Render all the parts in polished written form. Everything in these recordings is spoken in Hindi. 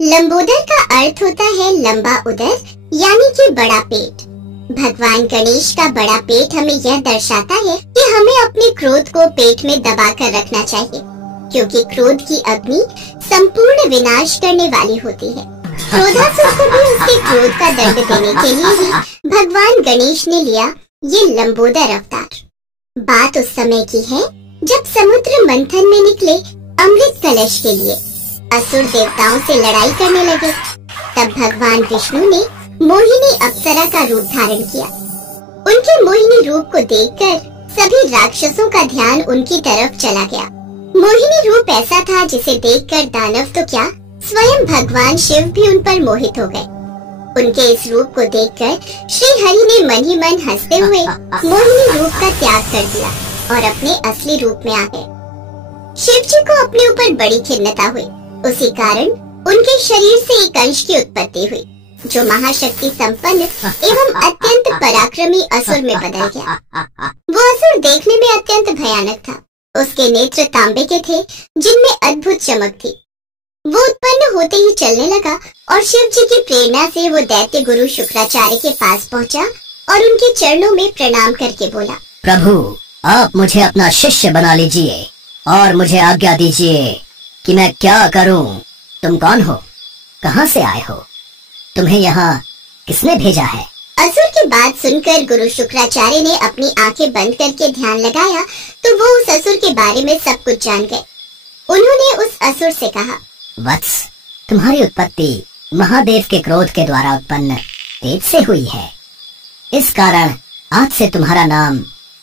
लंबोदर का अर्थ होता है लंबा उदर यानी कि बड़ा पेट। भगवान गणेश का बड़ा पेट हमें यह दर्शाता है कि हमें अपने क्रोध को पेट में दबा कर रखना चाहिए, क्योंकि क्रोध की अग्नि संपूर्ण विनाश करने वाली होती है। क्रोधासुर को भी उसके क्रोध का दंड देने के लिए ही भगवान गणेश ने लिया ये लंबोदर अवतार। बात उस समय की है जब समुद्र मंथन में निकले अमृत कलश के लिए असुर देवताओं से लड़ाई करने लगे। तब भगवान विष्णु ने मोहिनी अप्सरा का रूप धारण किया। उनके मोहिनी रूप को देखकर सभी राक्षसों का ध्यान उनकी तरफ चला गया। मोहिनी रूप ऐसा था जिसे देखकर दानव तो क्या, स्वयं भगवान शिव भी उन पर मोहित हो गए। उनके इस रूप को देखकर श्री हरि ने मन ही मन हंसते हुए मोहिनी रूप का त्याग कर दिया और अपने असली रूप में आ गए। शिव जी को अपने ऊपर बड़ी खिन्नता हुई। उसी कारण उनके शरीर से एक अंश की उत्पत्ति हुई, जो महाशक्ति संपन्न एवं अत्यंत पराक्रमी असुर में बदल गया। वो असुर देखने में अत्यंत भयानक था। उसके नेत्र तांबे के थे, जिनमें अद्भुत चमक थी। वो उत्पन्न होते ही चलने लगा और शिव जी की प्रेरणा से वो दैत्य गुरु शुक्राचार्य के पास पहुंचा और उनके चरणों में प्रणाम करके बोला, प्रभु, आप मुझे अपना शिष्य बना लीजिए और मुझे आज्ञा दीजिए कि मैं क्या करूं। तुम कौन हो? कहां से आए हो? तुम्हें यहाँ किसने भेजा है? असुर की बात सुनकर गुरु शुक्राचार्य ने अपनी आंखें बंद करके ध्यान लगाया तो वो उस असुर के बारे में सब कुछ जान गए। उन्होंने उस असुर से कहा, वत्स, तुम्हारी उत्पत्ति महादेव के क्रोध के द्वारा उत्पन्न तेज से हुई है। इस कारण आज से तुम्हारा नाम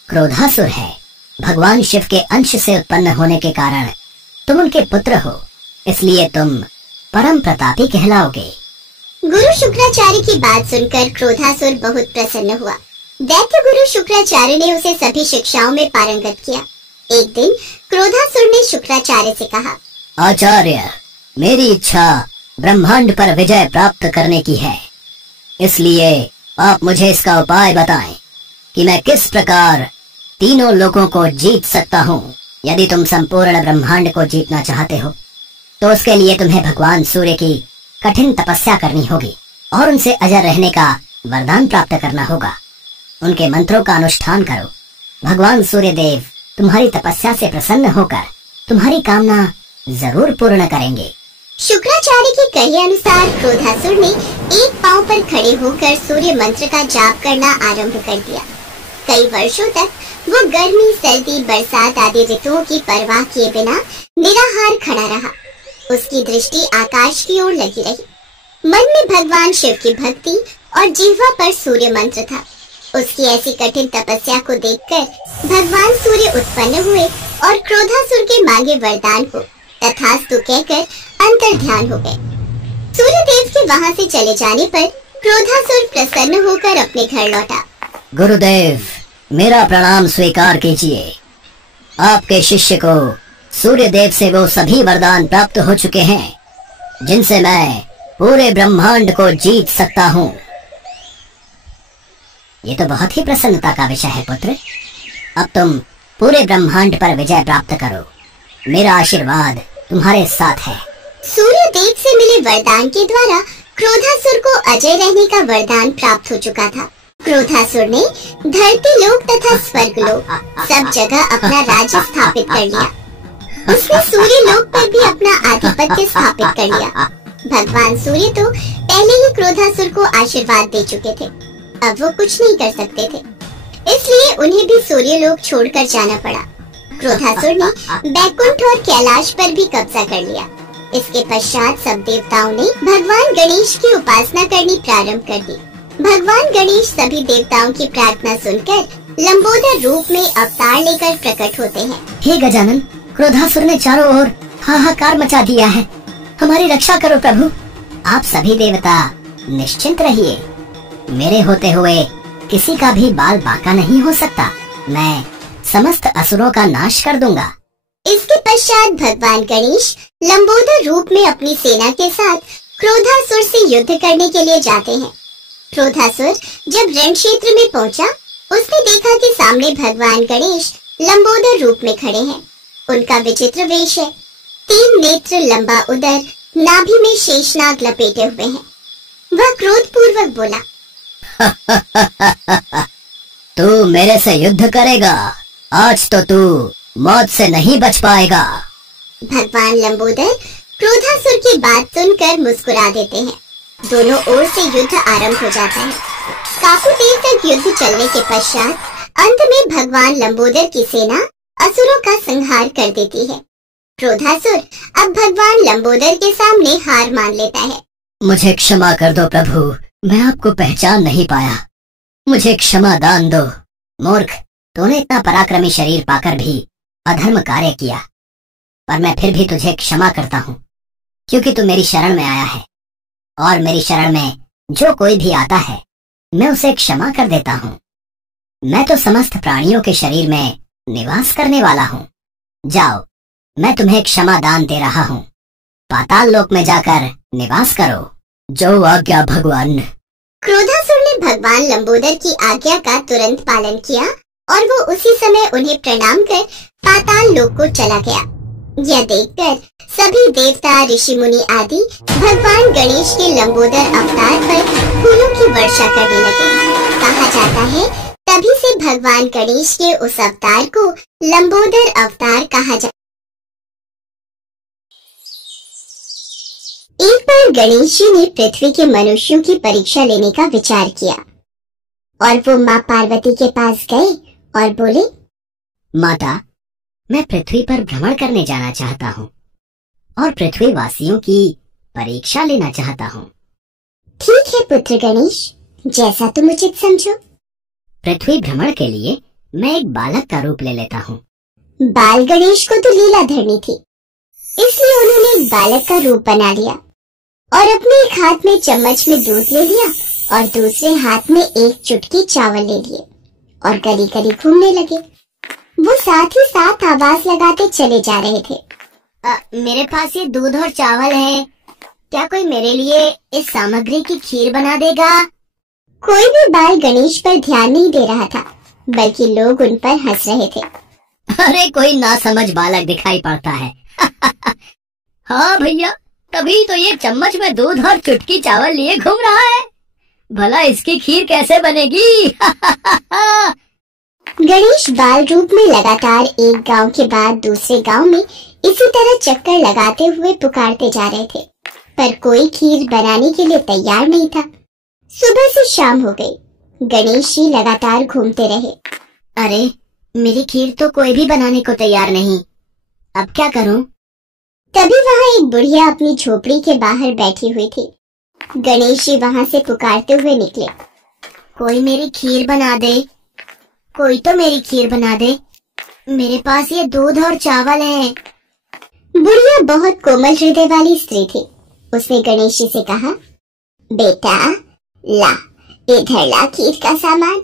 क्रोधासुर है। भगवान शिव के अंश से उत्पन्न होने के कारण तुम उनके पुत्र हो, इसलिए तुम परम प्रतापी कहलाओगे। गुरु शुक्राचार्य की बात सुनकर क्रोधासुर बहुत प्रसन्न हुआ। दैत्य गुरु शुक्राचार्य ने उसे सभी शिक्षाओं में पारंगत किया। एक दिन क्रोधासुर ने शुक्राचार्य से कहा, आचार्य, मेरी इच्छा ब्रह्मांड पर विजय प्राप्त करने की है, इसलिए आप मुझे इसका उपाय बताएं कि मैं किस प्रकार तीनों लोगों को जीत सकता हूँ। यदि तुम संपूर्ण ब्रह्मांड को जीतना चाहते हो तो उसके लिए तुम्हें भगवान सूर्य की कठिन तपस्या करनी होगी और उनसे अजर रहने का वरदान प्राप्त करना होगा। उनके मंत्रों का अनुष्ठान करो। भगवान सूर्य देव तुम्हारी तपस्या से प्रसन्न होकर तुम्हारी कामना जरूर पूर्ण करेंगे। शुक्राचार्य के कहे अनुसार क्रोधासुर ने एक पांव पर खड़े होकर सूर्य मंत्र का जाप करना आरंभ कर दिया। कई वर्षों तक वो गर्मी, सर्दी, बरसात आदि ऋतुओं की परवाह किए बिना निराहार खड़ा रहा। उसकी दृष्टि आकाश की ओर लगी रही। मन में भगवान शिव की भक्ति और जिह्वा पर सूर्य मंत्र था। उसकी ऐसी कठिन तपस्या को देखकर भगवान सूर्य उत्पन्न हुए और क्रोधासुर के मांगे वरदान को तथास्तु कहकर अंतर्ध्यान हो गए। सूर्य देव के वहां से चले जाने पर क्रोधासुर प्रसन्न होकर अपने घर लौटा। गुरुदेव, मेरा प्रणाम स्वीकार कीजिए। आपके शिष्य को सूर्य देव से वो सभी वरदान प्राप्त हो चुके हैं जिनसे मैं पूरे ब्रह्मांड को जीत सकता हूँ। ये तो बहुत ही प्रसन्नता का विषय है पुत्र। अब तुम पूरे ब्रह्मांड पर विजय प्राप्त करो। मेरा आशीर्वाद तुम्हारे साथ है। सूर्य देव से मिले वरदान के द्वारा क्रोधासुर को अजय रहने का वरदान प्राप्त हो चुका था। क्रोधासुर ने धरती लोक तथा स्वर्ग लोक सब जगह अपना राज्य स्थापित कर लिया। उसने सूर्य लोक पर भी अपना आधिपत्य स्थापित कर लिया। भगवान सूर्य तो पहले ही क्रोधासुर को आशीर्वाद दे चुके थे, अब वो कुछ नहीं कर सकते थे, इसलिए उन्हें भी सूर्य लोक छोड़कर जाना पड़ा। क्रोधासुर ने बैकुंठ और कैलाश पर भी कब्जा कर लिया। इसके पश्चात सब देवताओं ने भगवान गणेश की उपासना करनी प्रारंभ कर दी। भगवान गणेश सभी देवताओं की प्रार्थना सुनकर लंबोदर रूप में अवतार लेकर प्रकट होते हैं। हे गजानन, क्रोधासुर ने चारों ओर हाहाकार मचा दिया है। हमारी रक्षा करो प्रभु। आप सभी देवता निश्चिंत रहिए। मेरे होते हुए किसी का भी बाल बांका नहीं हो सकता। मैं समस्त असुरों का नाश कर दूंगा। इसके पश्चात भगवान गणेश लंबोदर रूप में अपनी सेना के साथ क्रोधासुर से युद्ध करने के लिए जाते हैं। क्रोधासुर जब रण क्षेत्र में पहुंचा, उसने देखा कि सामने भगवान गणेश लंबोदर रूप में खड़े हैं। उनका विचित्र वेश है। 3 नेत्र, लंबा उदर, नाभि में शेषनाग लपेटे हुए हैं। वह क्रोधपूर्वक बोला, तू मेरे से युद्ध करेगा? आज तो तू मौत से नहीं बच पाएगा। भगवान लंबोदर क्रोधासुर की बात सुनकर मुस्कुरा देते हैं। दोनों ओर से युद्ध आरंभ हो जाता है। काफी देर तक युद्ध चलने के पश्चात अंत में भगवान लंबोदर की सेना असुरों का संहार कर देती है। क्रोधासुर अब भगवान लंबोदर के सामने हार मान लेता है। मुझे क्षमा कर दो प्रभु, मैं आपको पहचान नहीं पाया। मुझे क्षमा दान दो। मूर्ख, तूने इतना पराक्रमी शरीर पाकर भी अधर्म कार्य किया, पर मैं फिर भी तुझे क्षमा करता हूँ, क्योंकि तू मेरी शरण में आया है, और मेरी शरण में जो कोई भी आता है मैं उसे क्षमा कर देता हूँ। मैं तो समस्त प्राणियों के शरीर में निवास करने वाला हूँ। जाओ, मैं तुम्हें क्षमा दान दे रहा हूँ। पाताल लोक में जाकर निवास करो। जो आज्ञा भगवान। क्रोधासुर ने भगवान लंबोदर की आज्ञा का तुरंत पालन किया और वो उसी समय उन्हें प्रणाम कर पाताल लोक को चला गया। यह देखकर सभी देवता, ऋषि मुनि आदि भगवान गणेश के लंबोदर अवतार पर फूलों की वर्षा करने लगे। कहा जाता है तभी से भगवान गणेश के उस अवतार को लंबोदर अवतार कहा जाता। एक बार गणेश जी ने पृथ्वी के मनुष्यों की परीक्षा लेने का विचार किया और वो माँ पार्वती के पास गए और बोले, माता, मैं पृथ्वी पर भ्रमण करने जाना चाहता हूँ और पृथ्वी वासियों की परीक्षा लेना चाहता हूँ। ठीक है पुत्र गणेश, जैसा तुम उचित समझो। पृथ्वी भ्रमण के लिए मैं एक बालक का रूप ले लेता हूँ। बाल गणेश को तो लीला धरनी थी, इसलिए उन्होंने एक बालक का रूप बना लिया और अपने एक हाथ में चम्मच में दूध ले लिया और दूसरे हाथ में एक चुटकी चावल ले लिए और गली गली घूमने लगे। वो साथ ही साथ आवाज लगाते चले जा रहे थे, मेरे पास ये दूध और चावल है, क्या कोई मेरे लिए इस सामग्री की खीर बना देगा? कोई भी बाल गणेश पर ध्यान नहीं दे रहा था, बल्कि लोग उन पर हंस रहे थे। अरे कोई नासमझ बालक दिखाई पड़ता है। हाँ भैया, तभी तो ये चम्मच में दूध और चुटकी चावल लिए घूम रहा है। भला इसकी खीर कैसे बनेगी? गणेश बाल रूप में लगातार एक गांव के बाद दूसरे गांव में इसी तरह चक्कर लगाते हुए पुकारते जा रहे थे, पर कोई खीर बनाने के लिए तैयार नहीं था। सुबह से शाम हो गई, गणेश जी लगातार घूमते रहे। अरे, मेरी खीर तो कोई भी बनाने को तैयार नहीं, अब क्या करूं? तभी वहाँ एक बुढ़िया अपनी झोपड़ी के बाहर बैठी हुई थी। गणेश जी वहाँ से पुकारते हुए निकले, कोई मेरी खीर बना दे, कोई तो मेरी खीर बना दे, मेरे पास ये दूध और चावल है। बुढ़िया बहुत कोमल हृदय वाली स्त्री थी। उसने गणेश जी से कहा, बेटा ला, इधर ला खीर का सामान,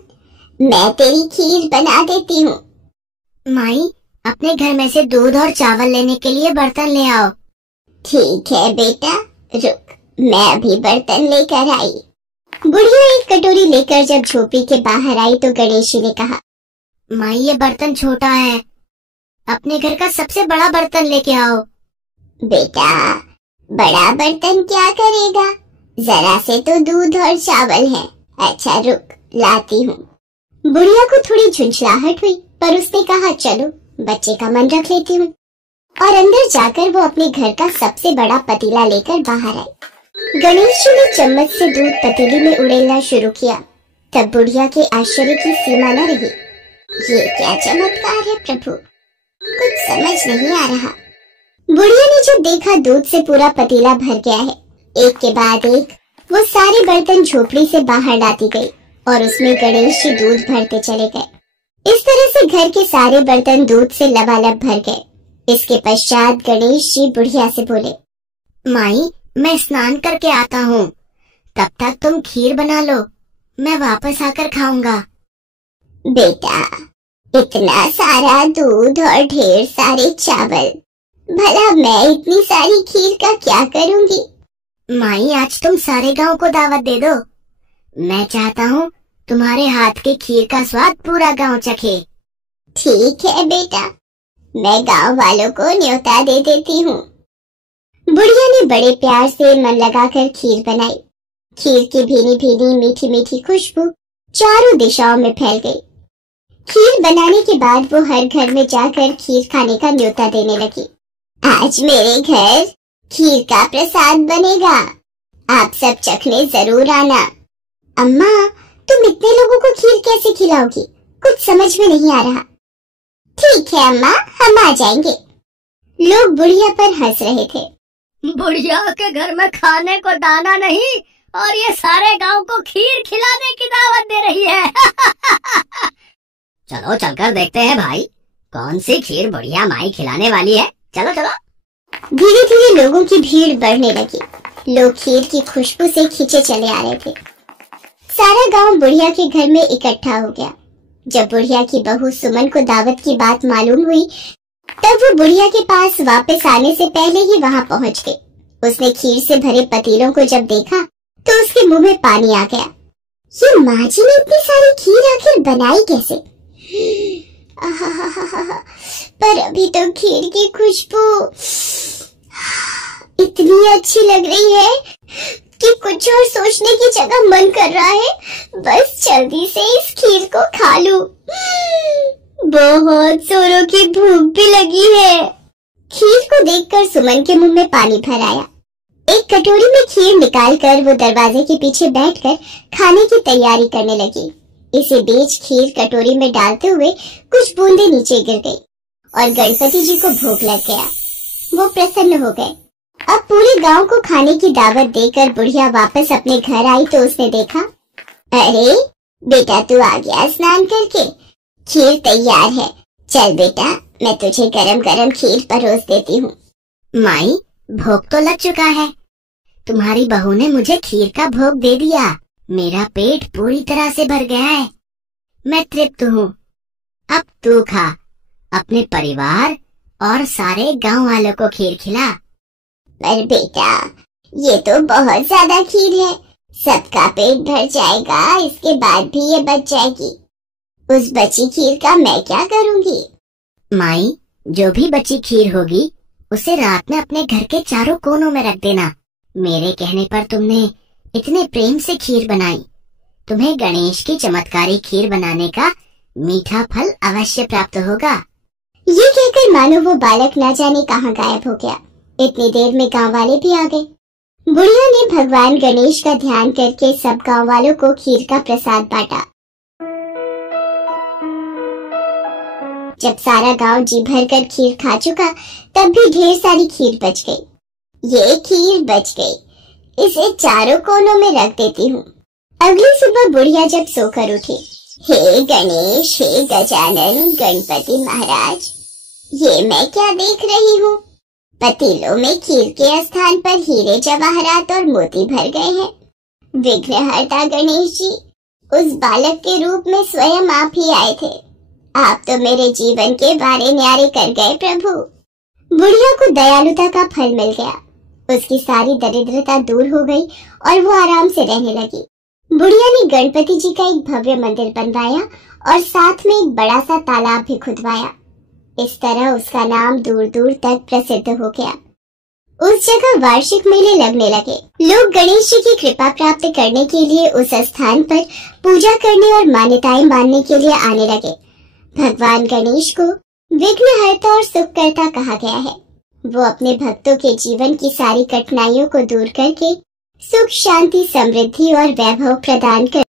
मैं तेरी खीर बना देती हूँ। माई, अपने घर में से दूध और चावल लेने के लिए बर्तन ले आओ। ठीक है बेटा, रुक, मैं अभी बर्तन लेकर आई। बुढ़िया एक कटोरी लेकर जब झोपड़ी के बाहर आई तो गणेश जी ने कहा, माई ये बर्तन छोटा है, अपने घर का सबसे बड़ा बर्तन लेके आओ। बेटा बड़ा बर्तन क्या करेगा, जरा से तो दूध और चावल है। अच्छा रुक, लाती हूँ। बुढ़िया को थोड़ी झुंझलाहट हुई, पर उसने कहा, चलो बच्चे का मन रख लेती हूँ, और अंदर जाकर वो अपने घर का सबसे बड़ा पतीला लेकर बाहर आई। गणेश जी ने चम्मच से दूध पतीली में उड़ेलना शुरू किया। तब बुढ़िया के आश्चर्य की सीमा न रही। ये क्या चमत्कार है प्रभु, कुछ समझ नहीं आ रहा। बुढ़िया ने जब देखा दूध से पूरा पतीला भर गया है, एक के बाद एक वो सारे बर्तन झोपड़ी से बाहर लाती गई और उसमें गणेश जी दूध भरते चले गए। इस तरह से घर के सारे बर्तन दूध से लबालब भर गए। इसके पश्चात गणेश जी बुढ़िया से बोले, माई मैं स्नान करके आता हूँ, तब तक तुम खीर बना लो, मैं वापस आकर खाऊंगा। बेटा इतना सारा दूध और ढेर सारे चावल, भला मैं इतनी सारी खीर का क्या करूँगी? माई आज तुम सारे गांव को दावत दे दो, मैं चाहता हूँ तुम्हारे हाथ के खीर का स्वाद पूरा गांव चखे। ठीक है बेटा, मैं गांव वालों को न्योता दे देती हूँ। बुढ़िया ने बड़े प्यार से मन लगाकर खीर बनाई। खीर की भीनी भीनी मीठी मीठी खुशबू चारों दिशाओं में फैल गई। खीर बनाने के बाद वो हर घर में जाकर खीर खाने का न्योता देने लगी। आज मेरे घर खीर का प्रसाद बनेगा, आप सब चखने जरूर आना। अम्मा, तुम इतने लोगों को खीर कैसे खिलाओगी? कुछ समझ में नहीं आ रहा। ठीक है अम्मा, हम आ जाएंगे। लोग बुढ़िया पर हंस रहे थे। बुढ़िया के घर में खाने को दाना नहीं और ये सारे गांव को खीर खिलाने की दावत दे रही है। चलो चलकर देखते हैं भाई, कौन सी खीर बुढ़िया माई खिलाने वाली है। चलो चलो। धीरे धीरे लोगों की भीड़ बढ़ने लगी। लोग खीर की खुशबू से खींचे चले आ रहे थे। सारा गांव बुढ़िया के घर में इकट्ठा हो गया। जब बुढ़िया की बहू सुमन को दावत की बात मालूम हुई, तब वो बुढ़िया के पास वापस आने से पहले ही वहां पहुंच गई। उसने खीर से भरे पतीलों को जब देखा तो उसके मुंह में पानी आ गया। ये माँ जी ने इतनी सारी खीर आखिर बनाई कैसे? पर अभी तो खीर की खुशबू इतनी अच्छी लग रही है कि कुछ और सोचने की जगह मन कर रहा है बस जल्दी से इस खीर को खा लूं। बहुत जोरों की भूख भी लगी है। खीर को देखकर सुमन के मुंह में पानी भर आया। एक कटोरी में खीर निकालकर वो दरवाजे के पीछे बैठकर खाने की तैयारी करने लगी। इसी बीच खीर कटोरी में डालते हुए कुछ बूंदे नीचे गिर गई और गणपति जी को भूख लग गया। वो प्रसन्न हो गए। अब पूरे गांव को खाने की दावत देकर बुढ़िया वापस अपने घर आई तो उसने देखा, अरे बेटा तू आ गया स्नान करके, खीर तैयार है। चल बेटा, मैं तुझे गरम गरम खीर परोस देती हूँ। माई, भोग तो लग चुका है। तुम्हारी बहू ने मुझे खीर का भोग दे दिया। मेरा पेट पूरी तरह से भर गया है। मैं तृप्त हूँ। अब तू खा, अपने परिवार और सारे गांव वालों को खीर खिला। पर बेटा, ये तो बहुत ज्यादा खीर है, सबका पेट भर जाएगा, इसके बाद भी ये बच जाएगी। उस बची खीर का मैं क्या करूँगी? माई, जो भी बची खीर होगी उसे रात में अपने घर के चारों कोनों में रख देना। मेरे कहने पर तुमने इतने प्रेम से खीर बनाई, तुम्हें गणेश की चमत्कारी खीर बनाने का मीठा फल अवश्य प्राप्त होगा। ये कहकर मानो वो बालक न जाने कहाँ गायब हो गया। इतनी देर में गांव वाले भी आ गए। बुढ़िया ने भगवान गणेश का ध्यान करके सब गांव वालों को खीर का प्रसाद बांटा। जब सारा गांव जी भर कर खीर खा चुका, तब भी ढेर सारी खीर बच गई। ये खीर बच गई, इसे चारों कोनों में रख देती हूँ। अगली सुबह बुढ़िया जब सोकर उठी, हे गणेश, हे गजानन, गणपति महाराज, ये मैं क्या देख रही हूँ? पतीलों में खीर के स्थान पर हीरे जवाहरात और मोती भर गए हैं। विघ्नहर्ता गणेश जी, उस बालक के रूप में स्वयं आप ही आए थे। आप तो मेरे जीवन के बारे न्यारे कर गए प्रभु। बुढ़िया को दयालुता का फल मिल गया। उसकी सारी दरिद्रता दूर हो गई और वो आराम से रहने लगी। बुढ़िया ने गणपति जी का एक भव्य मंदिर बनवाया और साथ में एक बड़ा सा तालाब भी खुदवाया। इस तरह उसका नाम दूर दूर तक प्रसिद्ध हो गया। उस जगह वार्षिक मेले लगने लगे। लोग गणेश जी की कृपा प्राप्त करने के लिए उस स्थान पर पूजा करने और मान्यताएं मानने के लिए आने लगे। भगवान गणेश को विघ्नहर्ता और सुखकर्ता कहा गया है। वो अपने भक्तों के जीवन की सारी कठिनाइयों को दूर करके सुख, शांति, समृद्धि और वैभव प्रदान कर